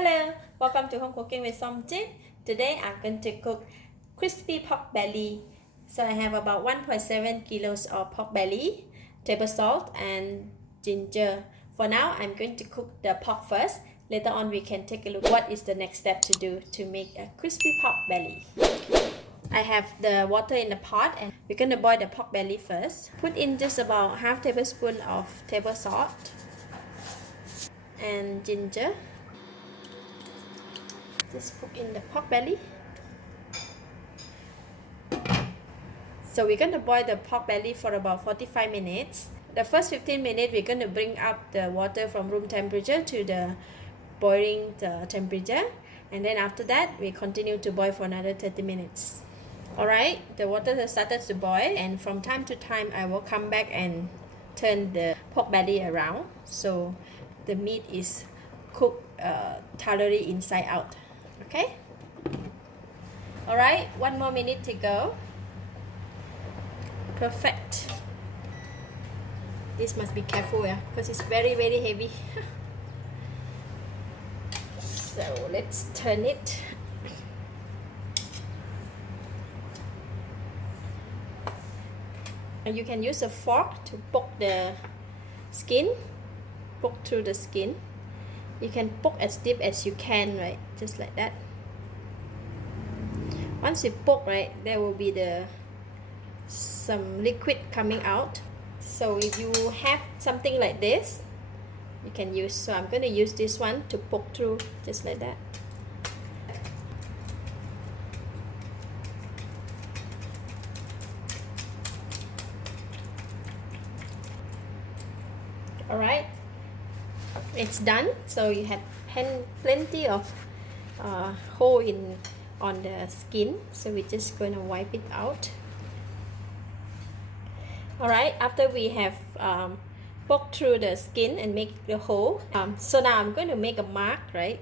Hello, welcome to Home Cooking with Somjit. Today I'm going to cook crispy pork belly. So I have about 1.7 kilos of pork belly, table salt and ginger. For now, I'm going to cook the pork first. Later on, we can take a look what is the next step to do to make a crispy pork belly. I have the water in the pot and we're going to boil the pork belly first. Put in just about half tablespoon of table salt and ginger. Just put in the pork belly. So we're going to boil the pork belly for about 45 minutes. The first 15 minutes we're going to bring up the water from room temperature to the boiling temperature, and then after that we continue to boil for another 30 minutes. Alright, the water has started to boil, and from time to time I will come back and turn the pork belly around so the meat is cooked thoroughly inside out. Okay, alright, one more minute to go. Perfect. This must be careful, yeah, because it's very heavy. So let's turn it. And you can use a fork to poke the skin, poke through the skin. You can poke as deep as you can, right? Just like that. Once you poke, right, there will be some liquid coming out. So if you have something like this, you can use. So I'm going to use this one to poke through, just like that. Alright, it's done. So you have plenty of hole on the skin, so we're just going to wipe it out. Alright, after we have poked through the skin and make the hole, so now I'm going to make a mark, right?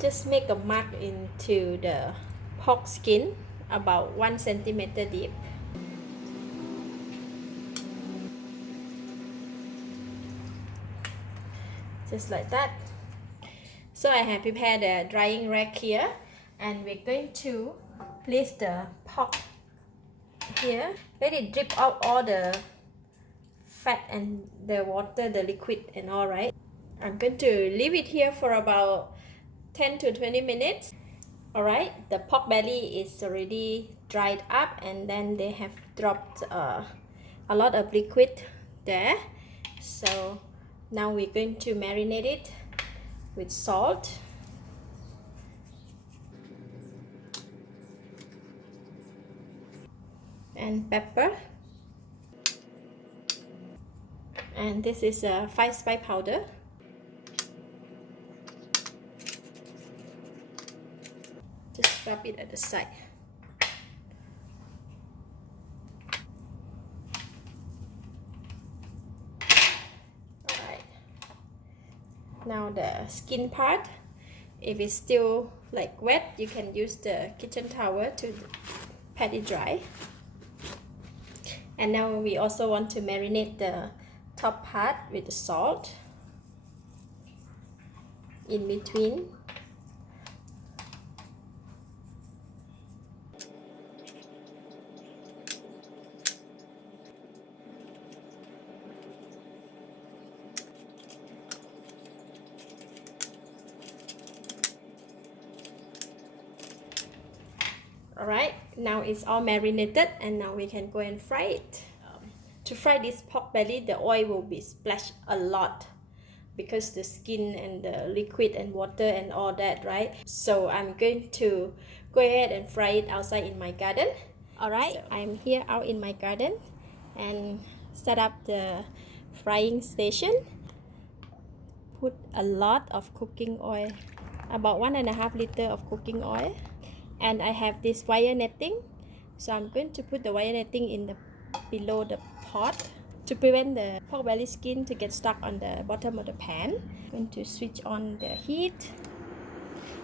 Just make a mark into the pork skin about 1 centimeter deep. Just like that. So I have prepared a drying rack here, and we're going to place the pork here. Let it drip out all the fat and the water, the liquid and all, right? I'm going to leave it here for about 10 to 20 minutes. Alright, the pork belly is already dried up, and then they have dropped a lot of liquid there. So now we're going to marinate it with salt, and pepper, and this is a 5-spice powder. Just rub it at the side. Alright, now the skin part, if it's still like wet, you can use the kitchen towel to pat it dry. And now we also want to marinate the top part with the salt in between. Alright, now it's all marinated, and now we can go and fry it. To fry this pork belly, the oil will be splashed a lot because the skin and the liquid and water and all that, right? So I'm going to go ahead and fry it outside in my garden. Alright, so I'm here out in my garden and set up the frying station. Put a lot of cooking oil, about 1.5 liters of cooking oil. And I have this wire netting, so I'm going to put the wire netting in below the pot to prevent the pork belly skin to get stuck on the bottom of the pan. I'm going to switch on the heat.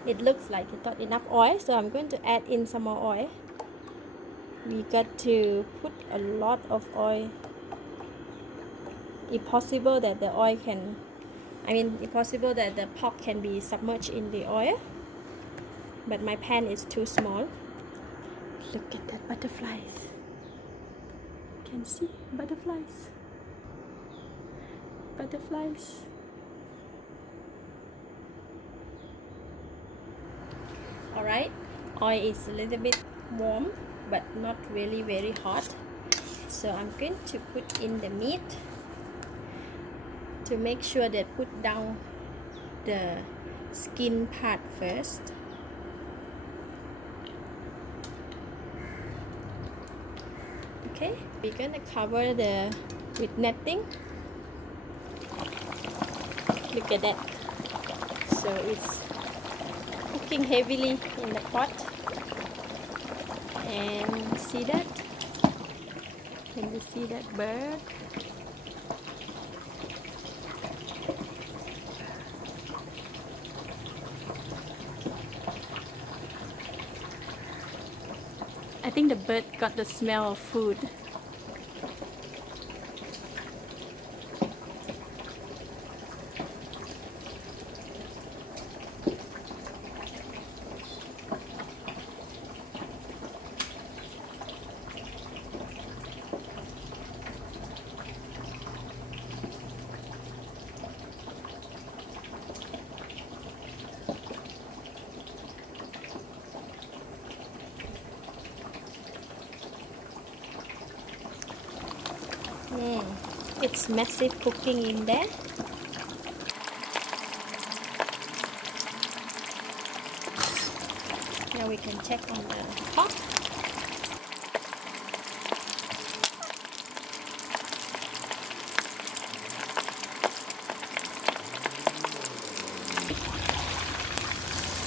It looks like it's not enough oil, so I'm going to add in some more oil. We got to put a lot of oil. If possible, that the oil can I mean, it's possible that the pork can be submerged in the oil, but my pan is too small. Look at that butterflies. You can see butterflies. Butterflies. Alright, oil is a little bit warm, but not really very hot. So I'm going to put in the meat to make sure that put down the skin part first. Okay, we're gonna cover with netting. Look at that. So it's cooking heavily in the pot. And see that? Can you see that bird? I think the bird got the smell of food. It's massive cooking in there. Now we can check on the pork.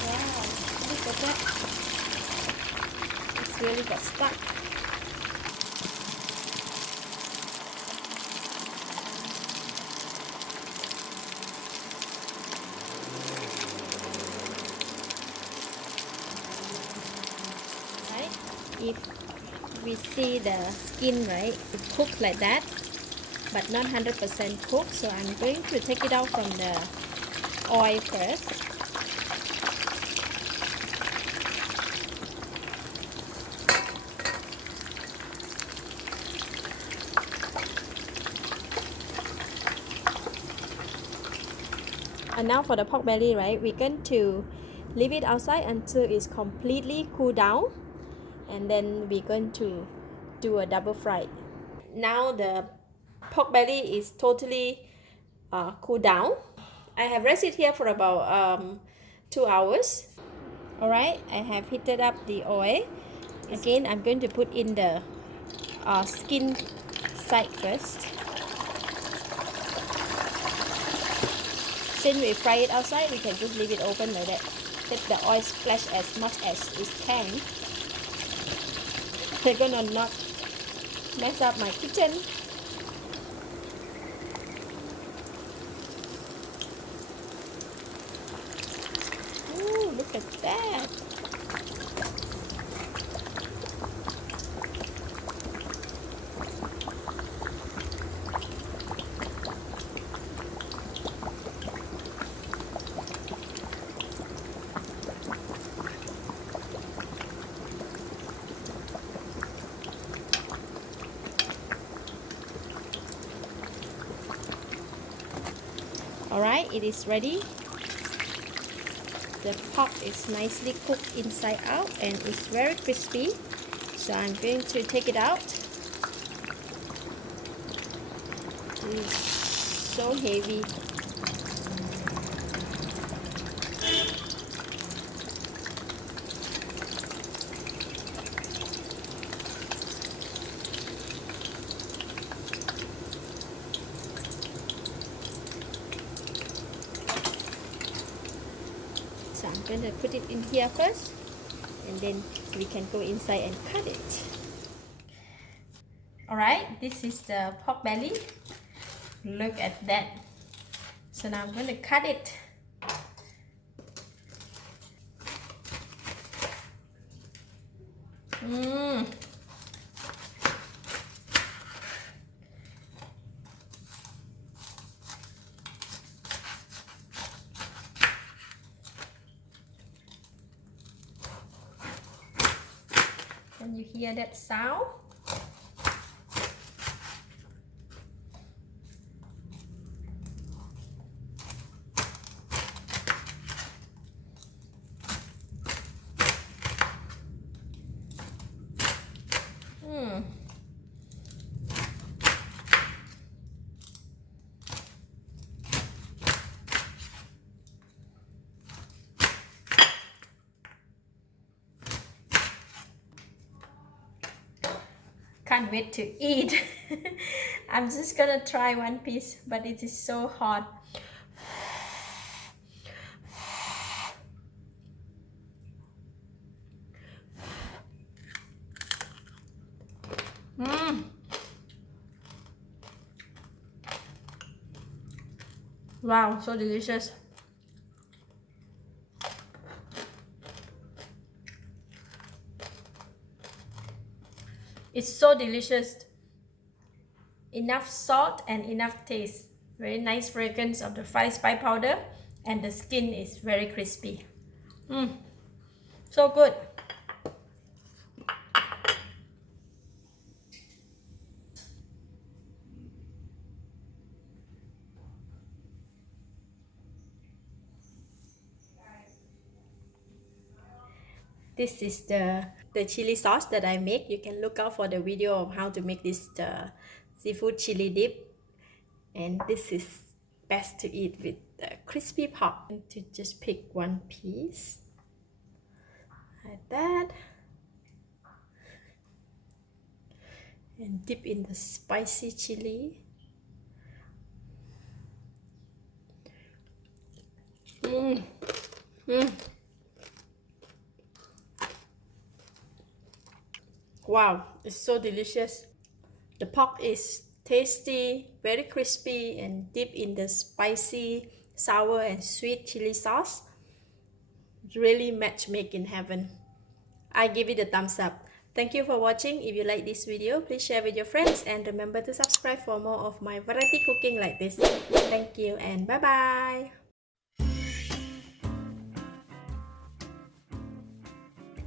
Wow, look at that. It's really got stuck. If we see the skin, right, it cooks like that, but not 100% cooked, so I'm going to take it out from the oil first. And now for the pork belly, right, we're going to leave it outside until it's completely cooled down, and then we're going to do a double fry. Now the pork belly is totally cooled down. I have rested here for about 2 hours. Alright, I have heated up the oil. Again, I'm going to put in the skin side first. Since we fry it outside, we can just leave it open like that. Let the oil splash as much as it can. They're gonna not mess up my kitchen. Ooh, look at that. Alright, it is ready. The pork is nicely cooked inside out and it's very crispy. So I'm going to take it out. It is so heavy. So I'm going to put it in here first, and then we can go inside and cut it. Alright, this is the pork belly. Look at that. So now I'm going to cut it. hear that sound? Can't wait to eat. I'm just gonna try one piece, but it is so hot. Wow, so delicious. It's so delicious. Enough salt and enough taste. Very nice fragrance of the fried spice powder, and the skin is very crispy. So good. This is the chili sauce that I make. You can look out for the video of how to make this seafood chili dip. And this is best to eat with the crispy pork. And to just pick one piece like that and dip in the spicy chili. Wow, it's so delicious. The pork is tasty, very crispy, and deep in the spicy, sour, and sweet chili sauce. Really match made in heaven. I give it a thumbs up. Thank you for watching. If you like this video, please share with your friends and remember to subscribe for more of my variety cooking like this. Thank you and bye bye.